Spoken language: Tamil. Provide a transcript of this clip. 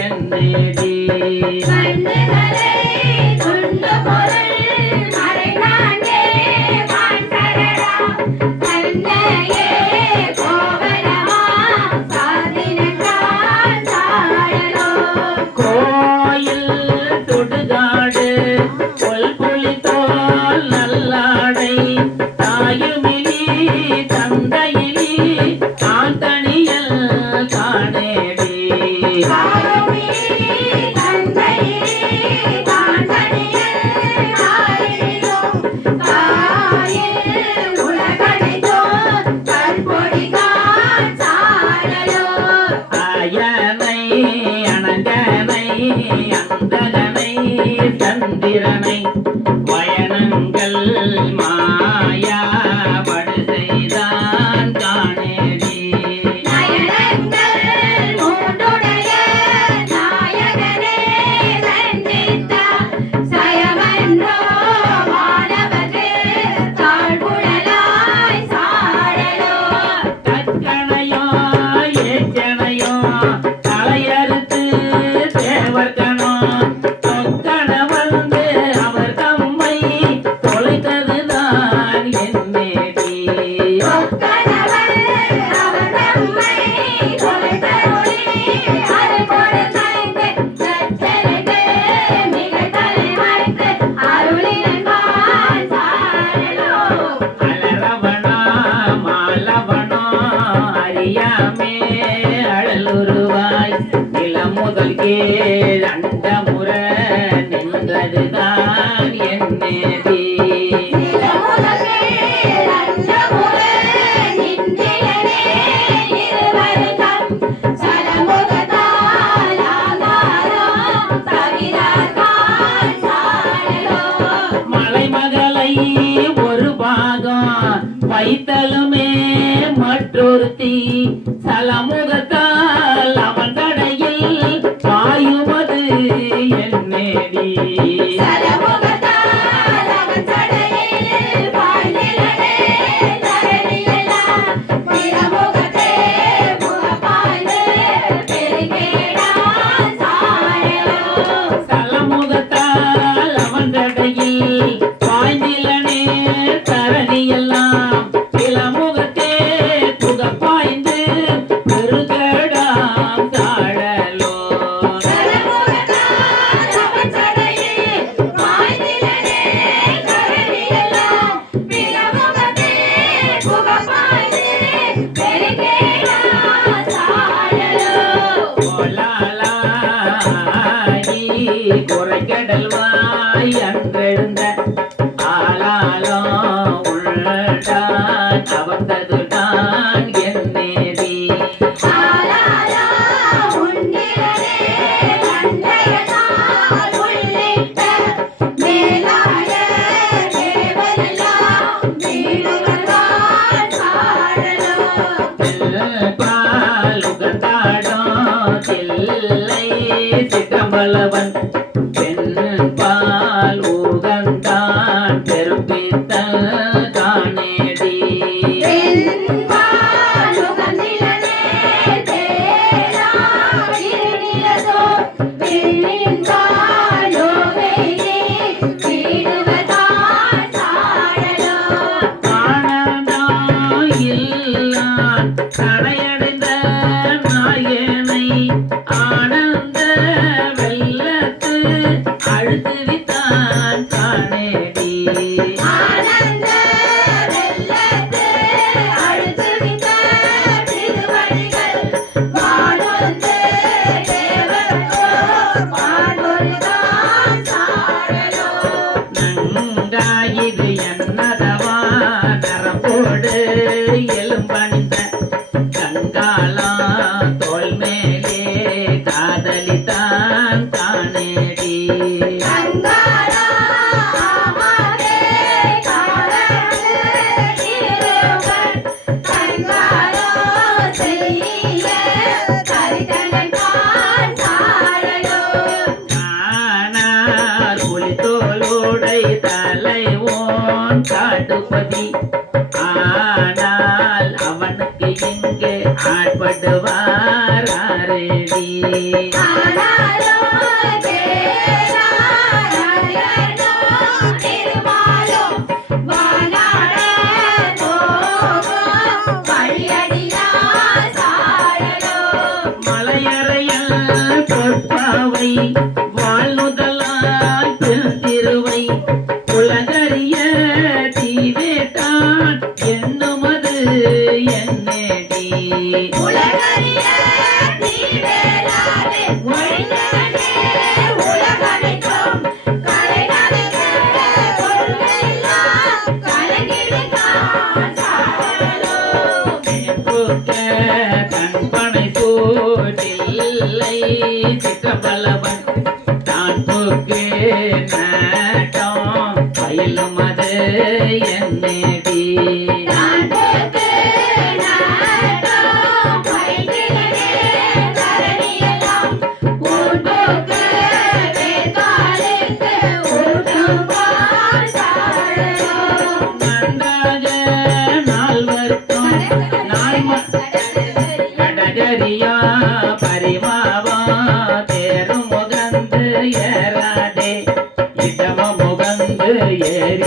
என்னடி சந்தனமே சந்திரமே. அண்டமே அழலுருவாய். இளம் முதல் கீழ் அண்ட முற நின்றதுதான் என் நேதி. மலைமகளை ஒரு பாகம் வைத்தலுமே கட்டி சலமுகத்தால் அவன் தடையில் பாயுவது என்னேடி குறைக்கடல் வாய் அன்றெழுந்த ஆளாலும் உள்ளதான் அவந்த காட்டுபதி ஆனால் அவனுக்கு எங்கே ஆட்படுவார் அரேடி கோட்டில்லை சிக்கபலவன் தான் போக்கே நாட்டம். பயிலும் அது